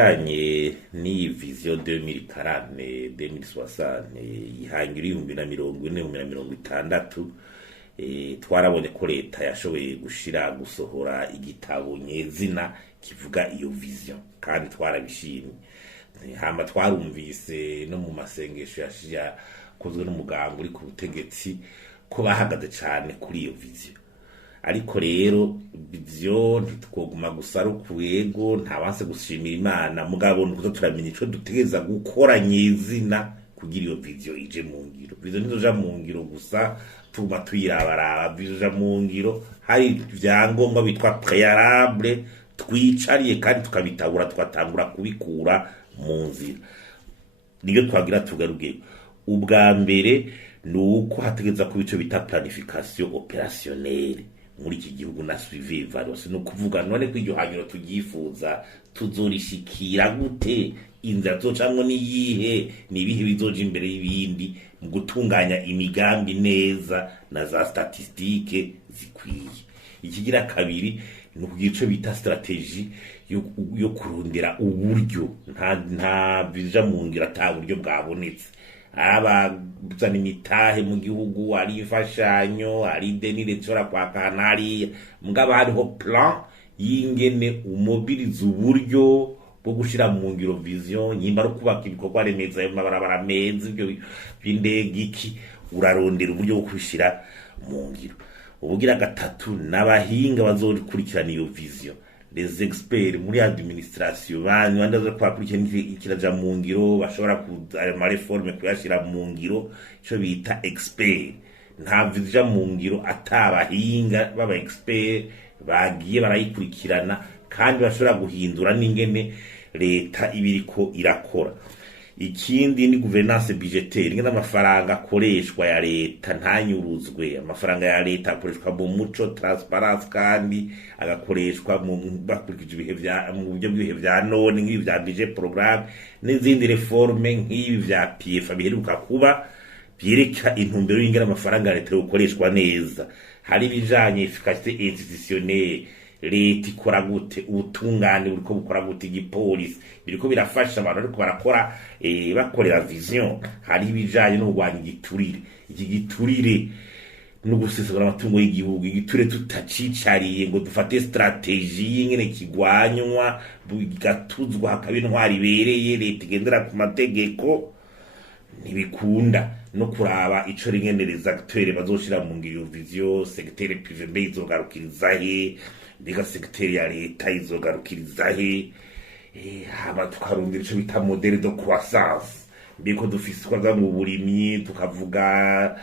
bijanye n'iyi vision 2040 2060 ihangira 2040 twarabonye ko leta yashoboye gusohora igitabo nyezina kivuga iyo vision kandi twarabishimye. Hama twarumvise no mu masengesho yakozwe n'umuganga uri ku butegetsi ko bahagaze cyane kuri iyo vision. Ariko rero vision ntitwoguma gusa rukuyego ntabanse gushimira Imana mugabo nuko turamenya ico dutegeza gukora nyezina kugira iyo vision ije mu ngiro. Vision ntizoja mu ngiro gusa tuma tuyirabaraba, vision mu ngiro hari vyangombwa bitwa préalable twicariye kandi tukabitabura twatangura kubikura mu nzira. Niyo twagira tugaruke ubwa mbere nuko hategeza ku bico bita planification opérationnelle muri iki gihugu na suivi evaluation, no kuvuga none ko iryo hanyuro tugifuza tuzorishikira gute, inzira zocamwo niyihe, nibihe bizoja imbere y'ibindi mu gutunganya imigambi neza na za statistique zikwiye. Ikigira kabiri no kugico bita strategie yo kurondera uburyo nta bija mu ngira ata buryo bwabonetse, abazana imitahe mu gihugu ari imfashanyo ari deni lecora kwa kanari mugabo hariho plan yingene umobilize uburyo bwo gushira mu ngiro vision nyimba ro kubaka ibikorwa remezo y'amabarabara meza ibyo bindege iki urarondera uburyo bwo kushira mu ngiro. Ubugira gatatu n'abahinga bazokurikirana iyo vision, les experts muri administration banyu bandaza kwakurikirana ikiraja mu ngiro bashobora ama reforme kuyashira mu ngiro, ico bita expert. Nta vision mu ngiro atabahinga baba expert bagiye barayikurikirana kandi bashobora guhindura n'ingene leta ibiriko irakora. Ikindi ni gouvernance budgetaire, ngena amafaranga akoreshwa ya leta ntanyuruzwe. Amafaranga ya leta akoreshwa mu muco transparence kandi agakoreshwa mu bakurikije ibihe mu buryo bw'ibihe vya none nk'ibi vya budget programme n'izindi reforme nk'ibi vya PF biheruka kuba byereka intumbero y'ingena amafaranga ya leta yokoreshwa neza. Hari bijanye efficacité institutionnelle, leta ikora gute, ubutungane buriko bukora gute, igipolisi biriko birafasha abantu ariko barakora bakorera vision. Hari bijanye no kurwanya igiturire, iki giturire no gusesagura amatungo y'igihugu, igiturire tutacicariye ngo dufate strategie y'ingene kigwanywa bigatuzwa hakaba intwari ibereye, leta igendera ku mategeko ntibikunda. No kuraba ico ringenereza acteur bazoshira mu ngiro vision, secteur privé mbe izogarukiriza he, biga secteur ya leta izogarukiriza he. Haba tukarondera ico bita modèle de croissance, biko dufise kwaza mu burimyi tukavuga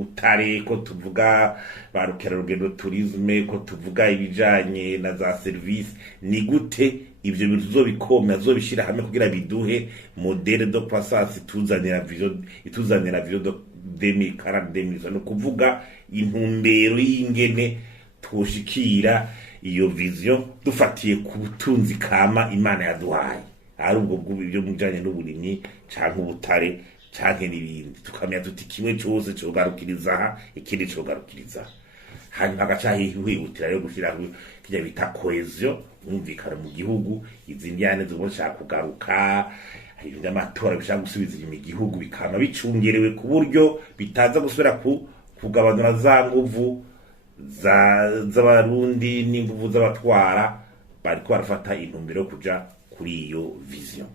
utare ko tuvuga barukerarugendo tourisme ko tuvuga ibijanye na za service. Ni gute ivyo bintu zobikoma zobishira hamwe kugira biduhe modèle de croissance ituzanira vision de 2040 no kuvuga intumbero y'ingene twoshikira iyo vision dufatiye ku butunzi kama Imana yaduhaye, ari ubwo bw'ibyo mujanye n'uburimyi canke ubutare canke n'ibindi. Tukamenya tuti kimwe cyose cogarukiriza ikindi cogarukiriza hanyuma agaca hihutira yo gushira kijya bita cohesion, umvikana mu gihugu. Izi ndiane zibosha kugaruka ibyo amatora bishaka gusubiza mu gihugu bikama bicungerewe ku buryo bitaza gusubira kugabanura za nguvu z'abarundi n'inguvu z'abatwara bariko barafata intumbero kuja kuri iyo vision.